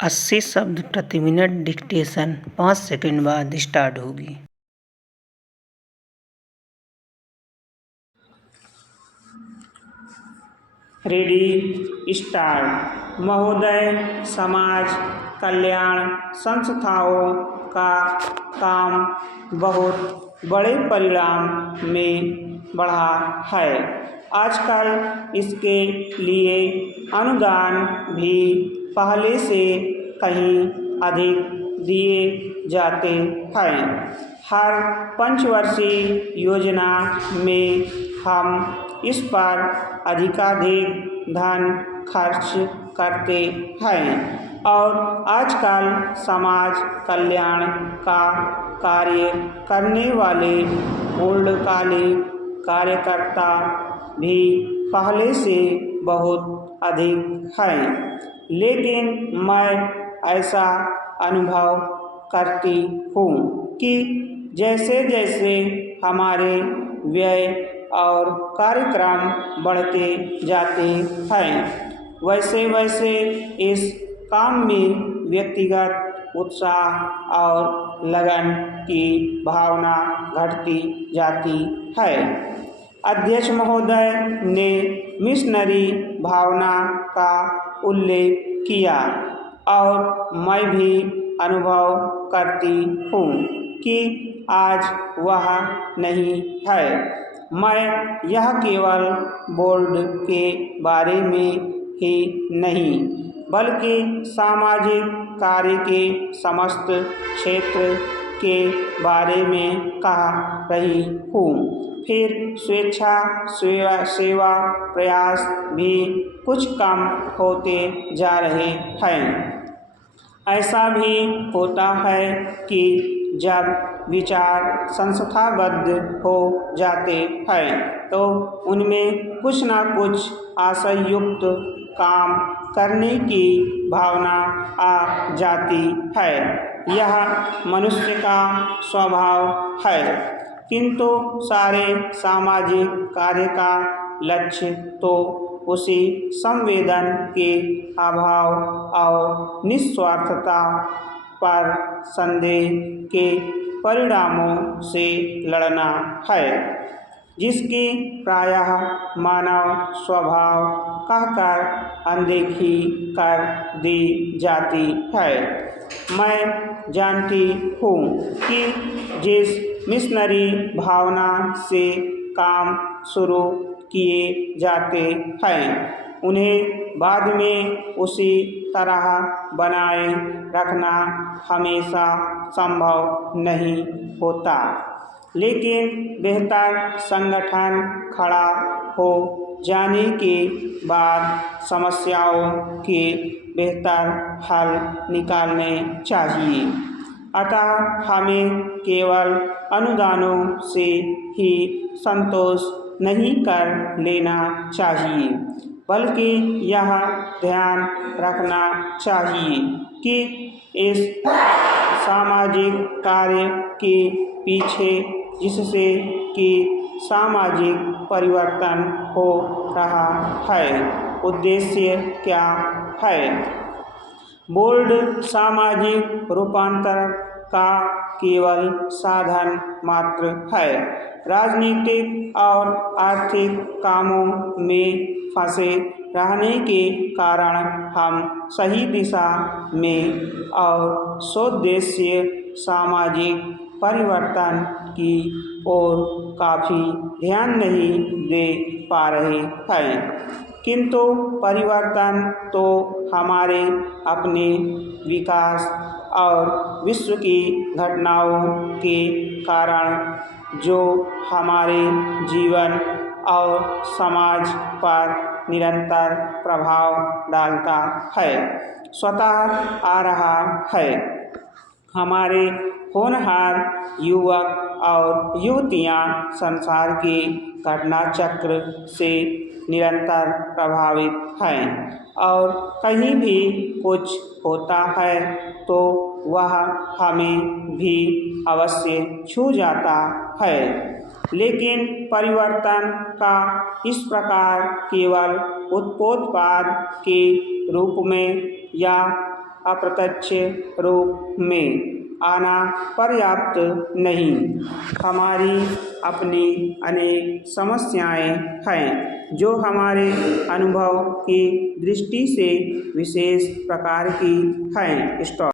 80 शब्द प्रति minute dictation 5 second बाद स्टार्ट होगी। Ready start. महोदय, समाज कल्याण संस्थाओं का काम बहुत बड़े परिणाम में बढ़ा है। आजकल इसके लिए अनुदान भी पहले से कहीं अधिक दिए जाते हैं। हर पंचवर्षीय योजना में हम इस पर अधिकाधिक धन खर्च करते हैं और आजकल समाज कल्याण का कार्य करने वाले पूर्णकालिक कार्यकर्ता भी पहले से बहुत अधिक हैं। लेकिन मैं ऐसा अनुभव करती हूँ कि जैसे जैसे हमारे व्यय और कार्यक्रम बढ़ते जाते हैं, वैसे वैसे इस काम में व्यक्तिगत उत्साह और लगन की भावना घटती जाती है। अध्यक्ष महोदय ने मिशनरी भावना का उल्लेख किया और मैं भी अनुभव करती हूँ कि आज वह नहीं है। मैं यह केवल बोर्ड के बारे में ही नहीं बल्कि सामाजिक कार्य के समस्त क्षेत्र के बारे में कह रही हूँ। फिर स्वेच्छा सेवा प्रयास भी कुछ कम होते जा रहे हैं। ऐसा भी होता है कि जब विचार संस्थाबद्ध हो जाते हैं तो उनमें कुछ न कुछ आशययुक्त काम करने की भावना आ जाती है। यह मनुष्य का स्वभाव है, किंतु सारे सामाजिक कार्य का लक्ष्य तो उसी संवेदन के अभाव और निस्वार्थता पर संदेह के परिणामों से लड़ना है, जिसकी प्रायः मानव स्वभाव कहकर अनदेखी कर दी जाती है। मैं जानती हूँ कि जिस मिशनरी भावना से काम शुरू किए जाते हैं उन्हें बाद में उसी तरह बनाए रखना हमेशा संभव नहीं होता, लेकिन बेहतर संगठन खड़ा हो जाने के बाद समस्याओं के बेहतर हल निकालने चाहिए। अतः हमें केवल अनुदानों से ही संतोष नहीं कर लेना चाहिए, बल्कि यह ध्यान रखना चाहिए कि इस सामाजिक कार्य के पीछे जिससे कि सामाजिक परिवर्तन हो रहा है, उद्देश्य क्या है। बोर्ड सामाजिक रूपांतरण का केवल साधन मात्र है। राजनीतिक और आर्थिक कामों में फंसे रहने के कारण हम सही दिशा में और सोद्देश्य सामाजिक परिवर्तन की ओर काफ़ी ध्यान नहीं दे पा रहे हैं, किंतु परिवर्तन तो हमारे अपने विकास और विश्व की घटनाओं के कारण जो हमारे जीवन और समाज पर निरंतर प्रभाव डालता है, स्वतः आ रहा है। हमारे होनहार युवक और युवतियाँ संसार के घटना चक्र से निरंतर प्रभावित हैं और कहीं भी कुछ होता है तो वह हमें भी अवश्य छू जाता है। लेकिन परिवर्तन का इस प्रकार केवल उत्पोत्पाद के रूप में या अप्रत्यक्ष रूप में आना पर्याप्त नहीं। हमारी अपनी अनेक समस्याएं हैं जो हमारे अनुभव की दृष्टि से विशेष प्रकार की हैं। स्टॉप।